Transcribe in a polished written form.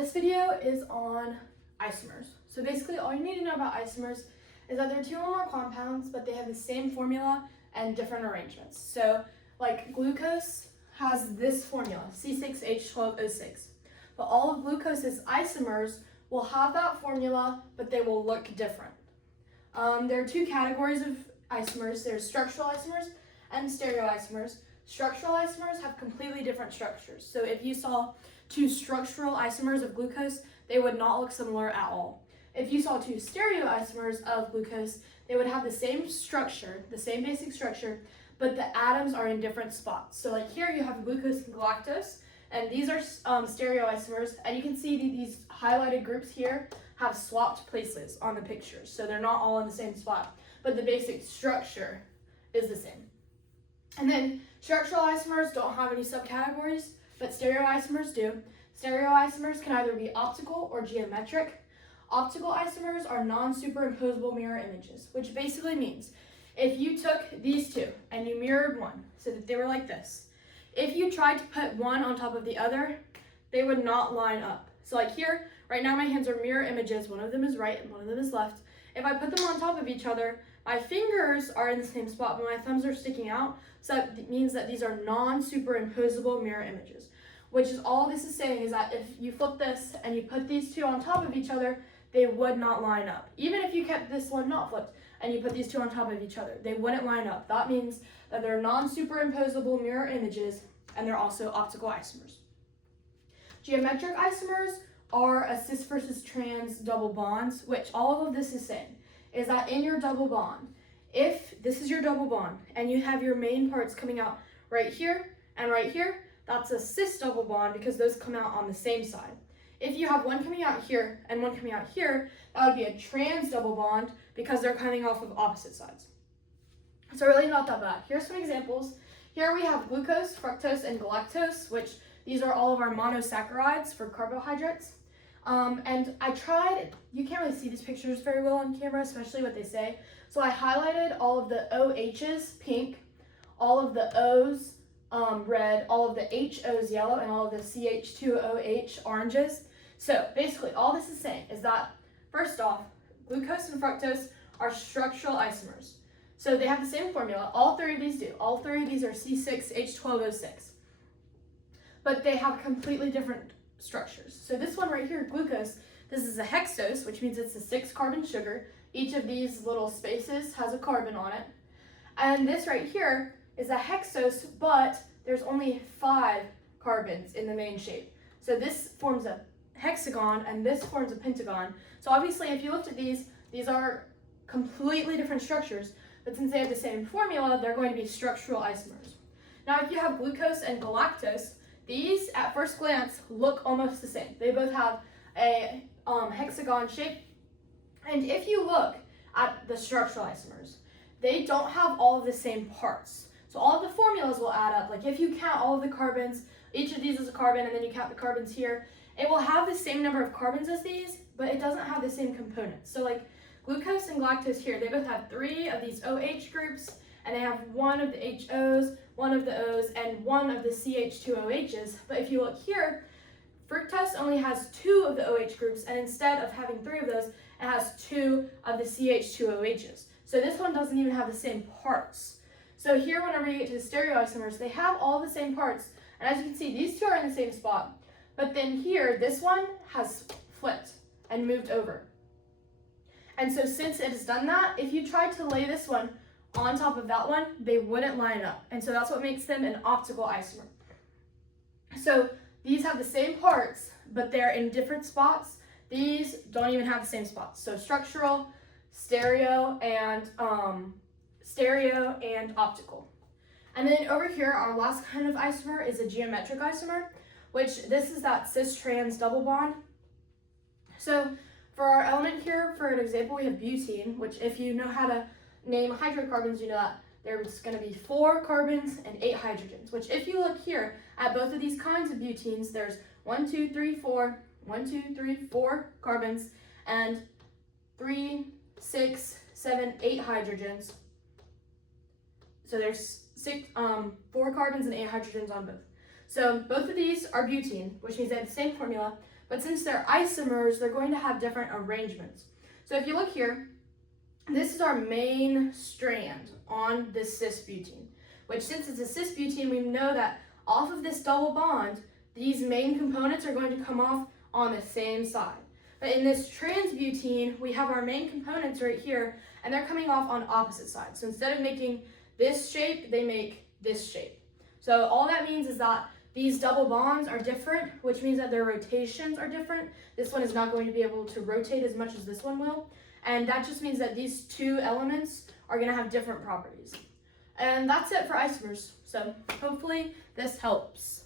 this video is on isomers. So basically all you need to know about isomers is that they're two or more compounds, but they have the same formula and different arrangements. So like glucose has this formula, C6H12O6. But all of glucose's isomers will have that formula, but they will look different. There are two categories of isomers. There's structural isomers and stereoisomers. Structural isomers have completely different structures. So if you saw two structural isomers of glucose, they would not look similar at all. If you saw two stereoisomers of glucose, they would have the same structure, the same basic structure, but the atoms are in different spots. So like here you have glucose and galactose, and these are stereoisomers, and you can see these highlighted groups here have swapped places on the pictures. So they're not all in the same spot, but the basic structure is the same. And then structural isomers don't have any subcategories, but stereoisomers do. Stereoisomers can either be optical or geometric. Optical isomers are non-superimposable mirror images, which basically means if you took these two and you mirrored one so that they were like this, if you tried to put one on top of the other, they would not line up. So like here, right now my hands are mirror images. One of them is right and one of them is left. If I put them on top of each other, my fingers are in the same spot, but my thumbs are sticking out. So that means that these are non-superimposable mirror images, which is all this is saying is that if you flip this and you put these two on top of each other, they would not line up. Even if you kept this one not flipped and you put these two on top of each other, they wouldn't line up. That means that they're non-superimposable mirror images, and they're also optical isomers. Geometric isomers are a cis versus trans double bonds, which all of this is saying is that in your double bond, if this is your double bond and you have your main parts coming out right here and right here, that's a cis double bond because those come out on the same side. If you have one coming out here and one coming out here, that would be a trans double bond because they're coming off of opposite sides. So really not that bad. Here's some examples. Here we have glucose, fructose, and galactose, which these are all of our monosaccharides for carbohydrates. And I tried, you can't really see these pictures very well on camera, especially what they say. So I highlighted all of the OHs pink, all of the O's red, all of the HOs yellow, and all of the CH2OH oranges. So basically all this is saying is that, first off, glucose and fructose are structural isomers. So they have the same formula. All three of these do. All three of these are C6H12O6. But they have completely different structures. So this one right here, glucose, this is a hexose, which means it's a 6-carbon sugar. Each of these little spaces has a carbon on it. And this right here is a hexose, but there's only 5 carbons in the main shape. So this forms a hexagon and this forms a pentagon. So obviously if you looked at these are completely different structures, but since they have the same formula, they're going to be structural isomers. Now if you have glucose and galactose, these at first glance look almost the same. They both have a hexagon shape. And if you look at the structural isomers, they don't have all of the same parts. So all of the formulas will add up. Like if you count all of the carbons, each of these is a carbon, and then you count the carbons here, it will have the same number of carbons as these, but it doesn't have the same components. So like glucose and galactose here, they both have 3 of these OH groups, and they have 1 of the HOs, 1 of the O's, and 1 of the CH2OHs. But if you look here, fructose only has 2 of the OH groups, and instead of having 3 of those, it has 2 of the CH2OHs. So this one doesn't even have the same parts. So here, whenever you get to the stereoisomers, they have all the same parts. And as you can see, these two are in the same spot. But then here, this one has flipped and moved over. And so since it has done that, if you tried to lay this one on top of that one, they wouldn't line up. And so that's what makes them an optical isomer. So these have the same parts, but they're in different spots. These don't even have the same spots. So structural, stereo, and optical. And then over here, our last kind of isomer is a geometric isomer, which this is that cis-trans double bond. So for our element here, for an example, we have butene, which if you know how to name hydrocarbons, you know that there's going to be 4 carbons and 8 hydrogens, which if you look here at both of these kinds of butenes, there's 1, 2, 3, 4, 1, 2, 3, 4 carbons, and 3, 6, 7, 8 hydrogens. So there's 4 carbons and 8 hydrogens on both. So both of these are butene, which means they have the same formula, but since they're isomers, they're going to have different arrangements. So if you look here, this is our main strand on this cis-butene, which since it's a cis-butene, we know that off of this double bond, these main components are going to come off on the same side. But in this trans-butene, we have our main components right here, and they're coming off on opposite sides. So instead of making this shape, they make this shape. So all that means is that these double bonds are different, which means that their rotations are different. This one is not going to be able to rotate as much as this one will. And that just means that these two elements are going to have different properties. And that's it for isomers. So hopefully this helps.